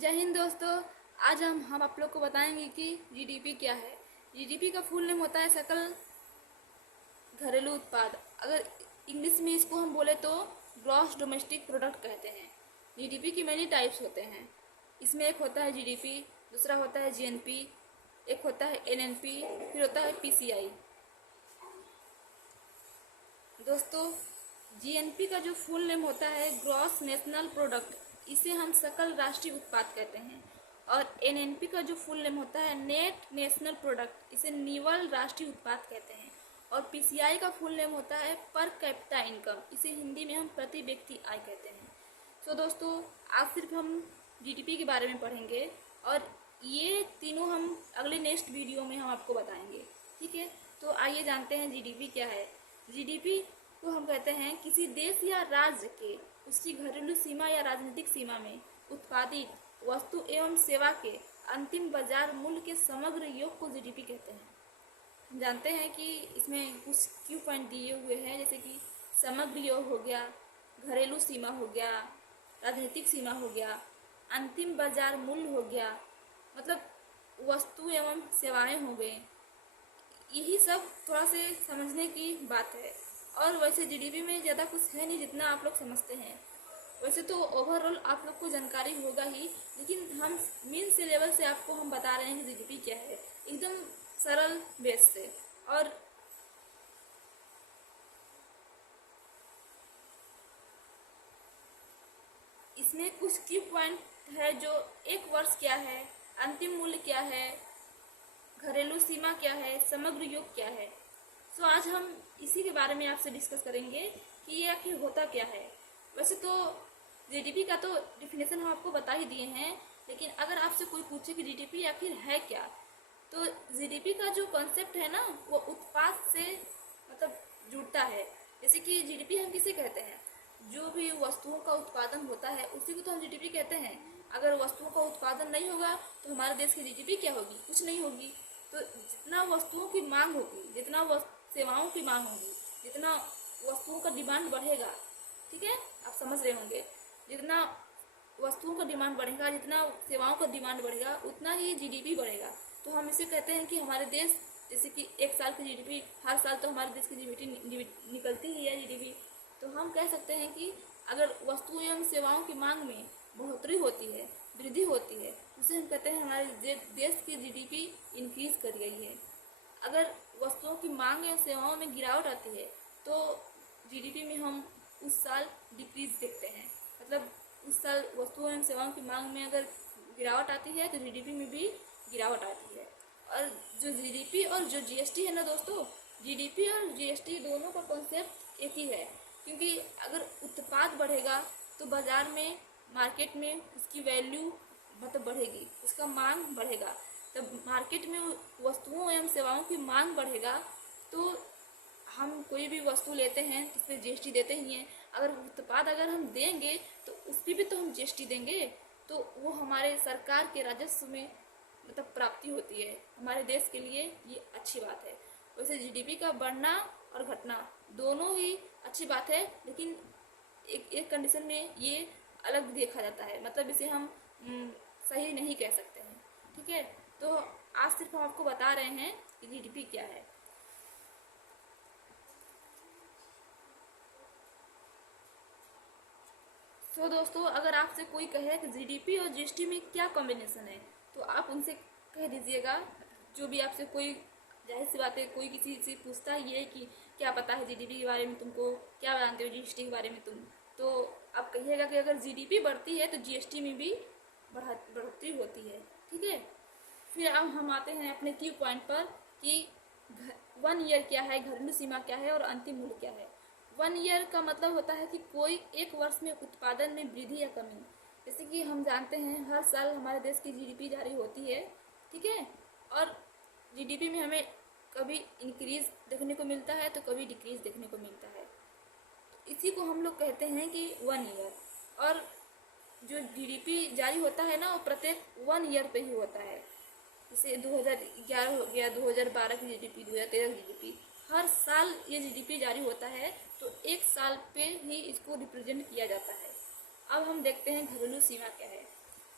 जय हिंद दोस्तों। आज हम आप लोग को बताएंगे कि जीडीपी क्या है। जीडीपी का फुल नेम होता है सकल घरेलू उत्पाद। अगर इंग्लिश में इसको हम बोले तो ग्रॉस डोमेस्टिक प्रोडक्ट कहते हैं। जीडीपी की मैनी टाइप्स होते हैं। इसमें एक होता है जीडीपी, दूसरा होता है जीएनपी, एक होता है एनएनपी, फिर होता है पीसीआई। दोस्तों, जीएनपी का जो फुल नेम होता है ग्रॉस नेशनल प्रोडक्ट, इसे हम सकल राष्ट्रीय उत्पाद कहते हैं। और एनएनपी का जो फुल नेम होता है नेट नेशनल प्रोडक्ट, इसे निवल राष्ट्रीय उत्पाद कहते हैं। और पीसीआई का फुल नेम होता है पर कैपिटा इनकम, इसे हिंदी में हम प्रति व्यक्ति आय कहते हैं। तो दोस्तों, आज सिर्फ हम जीडीपी के बारे में पढ़ेंगे और ये तीनों हम अगले नेक्स्ट वीडियो में हम आपको बताएंगे। ठीक है, तो आइए जानते हैं जीडीपी क्या है। जीडीपी को हम कहते हैं किसी देश या राज्य के उसकी घरेलू सीमा या राजनीतिक सीमा में उत्पादित वस्तु एवं सेवा के अंतिम बाजार मूल्य के समग्र योग को जीडीपी कहते हैं। हम जानते हैं कि इसमें कुछ क्यू पॉइंट दिए हुए हैं, जैसे कि समग्र योग हो गया, घरेलू सीमा हो गया, राजनीतिक सीमा हो गया, अंतिम बाजार मूल्य हो गया, मतलब वस्तु एवं सेवाएं हो गए। यही सब थोड़ा से समझने की बात है। और वैसे जीडीपी में ज़्यादा कुछ है नहीं जितना आप लोग समझते हैं। वैसे तो ओवरऑल आप लोग को जानकारी होगा ही, लेकिन हम मेन से लेवल से आपको हम बता रहे हैं कि जीडीपी क्या है, एकदम सरल बेस से। और इसमें कुछ की पॉइंट है, जो एक वर्ष क्या है, अंतिम मूल्य क्या है, घरेलू सीमा क्या है, समग्र योग क्या है। तो आज हम इसी के बारे में आपसे डिस्कस करेंगे कि ये आखिर होता क्या है। वैसे तो जीडीपी का तो डिफिनेशन हम आपको बता ही दिए हैं, लेकिन अगर आपसे कोई पूछे कि जीडीपी आखिर है क्या, तो जीडीपी का जो कॉन्सेप्ट है ना, वो उत्पाद से मतलब जुड़ता है। जैसे कि जीडीपी हम किसे कहते हैं, जो भी वस्तुओं का उत्पादन होता है उसी को तो हम जीडीपी कहते हैं। अगर वस्तुओं का उत्पादन नहीं होगा तो हमारे देश की जीडीपी क्या होगी, कुछ नहीं होगी। तो जितना वस्तुओं की मांग होगी, जितना सेवाओं की मांग होगी, जितना वस्तुओं का डिमांड बढ़ेगा, ठीक है, आप समझ रहे होंगे, जितना वस्तुओं का डिमांड बढ़ेगा, जितना सेवाओं का डिमांड बढ़ेगा, उतना ही जीडीपी बढ़ेगा। तो हम इसे कहते हैं कि हमारे देश, जैसे कि एक साल की जीडीपी, हर साल तो हमारे देश की जीडीपी निकलती ही है जीडीपी। तो हम कह सकते हैं कि अगर वस्तु एवं सेवाओं की मांग में बढ़ोतरी होती है, वृद्धि होती है, उसे हम कहते हैं हमारे देश की जीडीपी इंक्रीज कर गई है। अगर वस्तुओं की मांग या सेवाओं में गिरावट आती है तो जीडीपी में हम उस साल डिक्रीज देखते हैं। मतलब उस साल वस्तुओं एवं सेवाओं की मांग में अगर गिरावट आती है तो जीडीपी में भी गिरावट आती है। और जो जीडीपी और जो जीएसटी है ना दोस्तों, जीडीपी और जीएसटी दोनों का कॉन्सेप्ट एक ही है। क्योंकि अगर उत्पाद बढ़ेगा तो बाजार में, मार्केट में उसकी वैल्यू मतलब बढ़ेगी, उसका मांग बढ़ेगा। तब मार्केट में वस्तुओं एवं सेवाओं की मांग बढ़ेगा तो हम कोई भी वस्तु लेते हैं तो उस पर जीएसटी देते ही हैं। अगर उत्पाद अगर हम देंगे तो उस पर भी तो हम जीएसटी देंगे, तो वो हमारे सरकार के राजस्व में मतलब प्राप्ति होती है। हमारे देश के लिए ये अच्छी बात है। वैसे जीडीपी का बढ़ना और घटना दोनों ही अच्छी बात है, लेकिन एक कंडीशन में ये अलग देखा जाता है, मतलब इसे हम सही नहीं कह सकते हैं। ठीक है, तो आज सिर्फ हम आपको बता रहे हैं कि जीडीपी क्या है। तो दोस्तों, अगर आपसे कोई कहे कि जीडीपी और जीएसटी में क्या कॉम्बिनेशन है, तो आप उनसे कह दीजिएगा, जो भी आपसे कोई, जाहिर सी बात है, कोई किसी से पूछता ही है कि क्या पता है जीडीपी के बारे में तुमको, क्या जानते हो जीएसटी के बारे में तुम, तो आप कहिएगा कि अगर जीडीपी बढ़ती है तो जीएसटी में भी बढ़ोतरी होती है। ठीक है, फिर अब हम आते हैं अपने की पॉइंट पर कि 1 ईयर क्या है, घरेलू सीमा क्या है और अंतिम मूल्य क्या है। 1 ईयर का मतलब होता है कि कोई एक वर्ष में उत्पादन में वृद्धि या कमी। जैसे कि हम जानते हैं हर साल हमारे देश की जीडीपी जारी होती है, ठीक है, और जीडीपी में हमें कभी इंक्रीज देखने को मिलता है तो कभी डिक्रीज देखने को मिलता है। इसी को हम लोग कहते हैं कि 1 ईयर। और जो जीडीपी जारी होता है ना, वो प्रत्येक 1 ईयर पे ही होता है। जैसे 2011 हो गया, 2012 की जीडीपी, 2013 की जीडीपी, हर साल ये जीडीपी जारी होता है, तो एक साल पे ही इसको रिप्रेजेंट किया जाता है। अब हम देखते हैं घरेलू सीमा क्या है।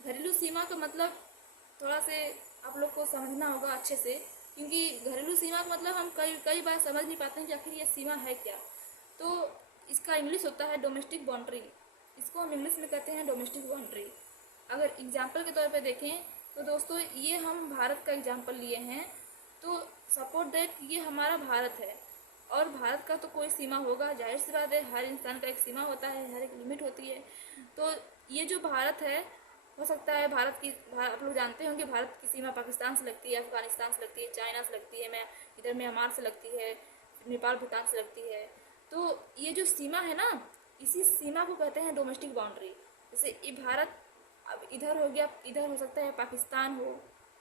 घरेलू सीमा का मतलब थोड़ा से आप लोग को समझना होगा अच्छे से, क्योंकि घरेलू सीमा का मतलब हम कई कई बार समझ नहीं पाते हैं कि आखिर ये सीमा है क्या। तो इसका इंग्लिश होता है डोमेस्टिक बाउंड्री, इसको हम इंग्लिश में कहते हैं डोमेस्टिक बाउंड्री। अगर एग्जाम्पल के तौर पे देखें तो दोस्तों ये हम भारत का एग्जाम्पल लिए हैं, तो सपोज दैट ये हमारा भारत है और भारत का तो कोई सीमा होगा, जाहिर सी बात है, हर इंसान का एक सीमा होता है, हर एक लिमिट होती है। तो ये जो भारत है, हो सकता है आप लोग जानते होंगे भारत की सीमा पाकिस्तान से लगती है, अफगानिस्तान से लगती है, चाइना से लगती है, इधर म्यांमार से लगती है, नेपाल भूटान से लगती है। तो ये जो सीमा है ना, इसी सीमा को कहते हैं डोमेस्टिक बाउंड्री। जैसे ये भारत अब इधर हो गया, इधर हो सकता है पाकिस्तान हो,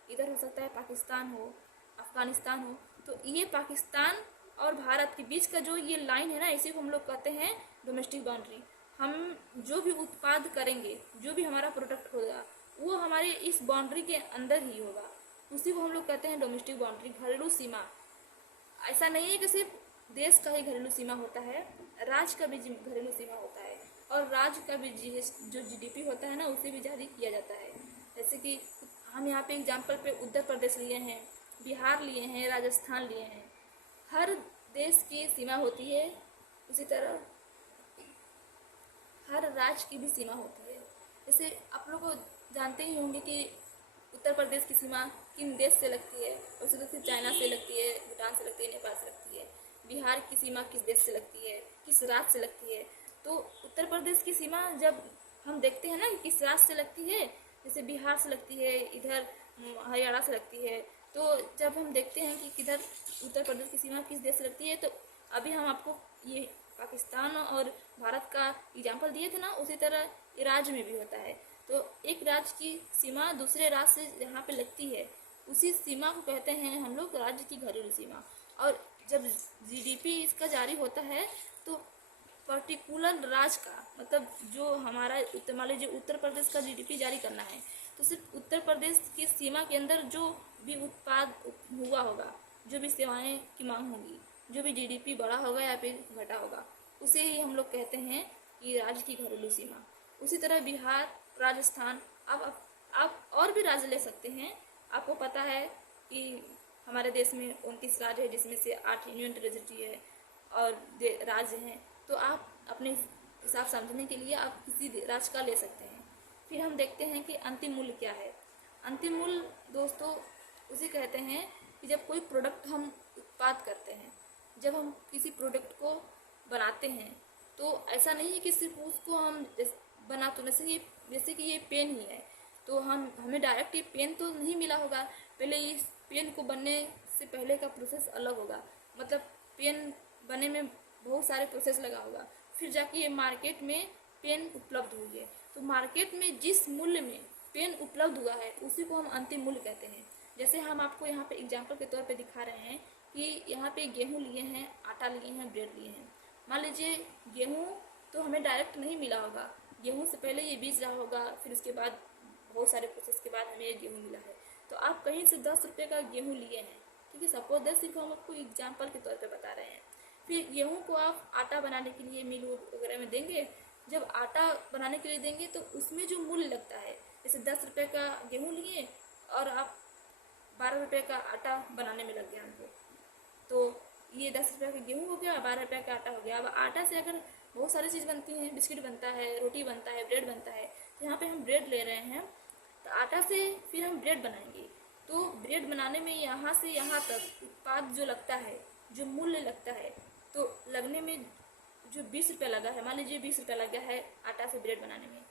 इधर हो सकता है पाकिस्तान हो, अफगानिस्तान हो। तो ये पाकिस्तान और भारत के बीच का जो ये लाइन है ना, इसी को हम लोग कहते हैं डोमेस्टिक बाउंड्री। हम जो भी उत्पाद करेंगे, जो भी हमारा प्रोडक्ट होगा, वो हमारे इस बाउंड्री के अंदर ही होगा, उसी को हम लोग कहते हैं डोमेस्टिक बाउंड्री, घरेलू सीमा। ऐसा नहीं है कि सिर्फ देश का ही घरेलू सीमा होता है, राज्य का भी घरेलू सीमा होता है, और राज्य का भी जो जीडीपी होता है ना, उसे भी जारी किया जाता है। जैसे कि हम यहाँ पे एग्जाम्पल पे उत्तर प्रदेश लिए हैं, बिहार लिए हैं, राजस्थान लिए हैं। हर देश की सीमा होती है, उसी तरह हर राज्य की भी सीमा होती है। जैसे आप लोग को जानते ही होंगे कि उत्तर प्रदेश की सीमा किन देश से लगती है, उसी तरह से चाइना से लगती है, भूटान से लगती है, नेपाल से लगती है। बिहार की सीमा किस देश से लगती है, किस राज्य से लगती है। तो उत्तर प्रदेश की सीमा जब हम देखते हैं ना कि किस राज्य से लगती है, जैसे बिहार से लगती है, इधर हरियाणा से लगती है। तो जब हम देखते हैं कि किधर उत्तर प्रदेश की सीमा किस देश से लगती है, तो अभी हम आपको ये पाकिस्तान और भारत का एग्जाम्पल दिए थे ना, उसी तरह राज्य में भी होता है। तो एक राज्य की सीमा दूसरे राज्य से जहाँ पे लगती है, उसी सीमा को कहते हैं हम लोग राज्य की घरेलू सीमा। और जब जीडीपी इसका जारी होता है, तो पर्टिकुलर राज्य का मतलब जो हमारा मान लीजिए उत्तर प्रदेश का जीडीपी जारी करना है, तो सिर्फ उत्तर प्रदेश की सीमा के अंदर जो भी उत्पाद हुआ होगा, जो भी सेवाएं की मांग होगी, जो भी जीडीपी बढ़ा होगा या फिर घटा होगा, उसे ही हम लोग कहते हैं कि राज्य की घरेलू सीमा। उसी तरह बिहार, राजस्थान, आप और भी राज्य ले सकते हैं। आपको पता है कि हमारे देश में 29 राज्य है, जिसमें से 8 यूनियन टेरिटरी है और राज्य हैं। तो आप अपने हिसाब समझने के लिए आप किसी राज्य का ले सकते हैं। फिर हम देखते हैं कि अंतिम मूल्य क्या है। अंतिम मूल्य दोस्तों उसे कहते हैं कि जब कोई प्रोडक्ट हम उत्पाद करते हैं, जब हम किसी प्रोडक्ट को बनाते हैं, तो ऐसा नहीं है कि सिर्फ उसको हम बना तो जैसे कि ये पेन ही है, तो हमें डायरेक्ट ये पेन तो नहीं मिला होगा। पहले इस पेन को बनने से पहले का प्रोसेस अलग होगा, मतलब पेन बनने में बहुत सारे प्रोसेस लगा होगा, फिर जाके ये मार्केट में पेन उपलब्ध हुई है। तो मार्केट में जिस मूल्य में पेन उपलब्ध हुआ है, उसी को हम अंतिम मूल्य कहते हैं। जैसे हम आपको यहाँ पे एग्जाम्पल के तौर पे दिखा रहे हैं कि यहाँ पे गेहूँ लिए हैं, आटा लिए हैं, ब्रेड लिए हैं। मान लीजिए गेहूँ तो हमें डायरेक्ट नहीं मिला होगा, गेहूँ से पहले ये बीज रहा होगा, फिर उसके बाद बहुत सारे प्रोसेस के बाद हमें ये गेहूँ मिला है। तो आप कहीं से 10 रुपये का गेहूँ लिए हैं, ठीक है, सपोज दैट, सिर्फ हम आपको एग्जाम्पल के तौर पे बता रहे हैं। फिर गेहूँ को आप आटा बनाने के लिए मिल वगैरह में देंगे। जब आटा बनाने के लिए देंगे तो उसमें जो मूल्य लगता है, जैसे 10 रुपये का गेहूँ लिए और आप 12 रुपये का आटा बनाने में लग गया हमको, तो ये 10 रुपये का गेहूँ हो गया, 12 रुपये का आटा हो गया। अब आटा से अगर बहुत सारी चीज़ बनती हैं, बिस्किट बनता है, रोटी बनता है, ब्रेड बनता है। तो यहाँ पे हम ब्रेड ले रहे हैं, तो आटा से फिर हम ब्रेड बनाएंगे। तो ब्रेड बनाने में यहाँ से यहाँ तक उत्पाद जो लगता है, जो मूल्य लगता है, तो लगने में जो 20 रुपये लगा है, मान लीजिए 20 रुपये लगा है आटा से ब्रेड बनाने में,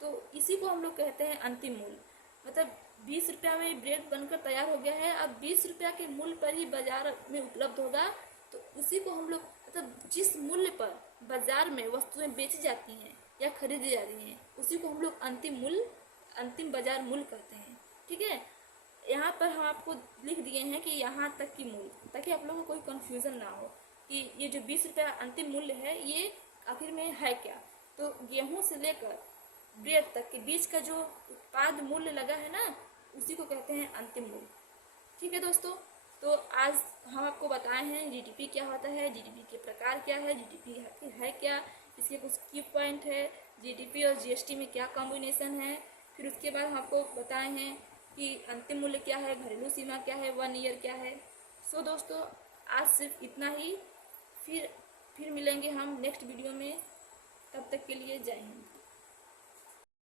तो इसी को हम लोग कहते हैं अंतिम मूल्य। मतलब 20 रुपया में ब्रेड बनकर तैयार हो गया है, अब 20 रुपया के मूल्य पर ही बाजार में उपलब्ध होगा, तो उसी को हम लोग मतलब जिस मूल्य पर बाजार में वस्तुएं बेची जाती हैं या खरीदी जाती हैं, उसी को हम लोग अंतिम मूल्य, अंतिम बाजार मूल्य कहते हैं। ठीक है, यहाँ पर हम आपको लिख दिए हैं कि यहाँ तक की मूल्य, ताकि आप लोगों को कोई कन्फ्यूज़न ना हो कि ये जो 20 रुपया अंतिम मूल्य है ये आखिर में है क्या। तो गेहूँ से लेकर ब्रेड तक के बीच का जो उत्पाद मूल्य लगा है ना, उसी को कहते हैं अंतिम मूल्य। ठीक है दोस्तों, तो आज हम आपको बताए हैं जीडीपी क्या होता है, जीडीपी के प्रकार क्या है, जीडीपी है क्या, इसके कुछ की पॉइंट है, जीडीपी और जीएसटी में क्या कॉम्बिनेशन है, फिर उसके बाद हम आपको बताए हैं कि अंतिम मूल्य क्या है, घरेलू सीमा क्या है, 1 ईयर क्या है। सो दोस्तों, आज सिर्फ इतना ही। फिर मिलेंगे हम नेक्स्ट वीडियो में। तब तक के लिए जय हिंद।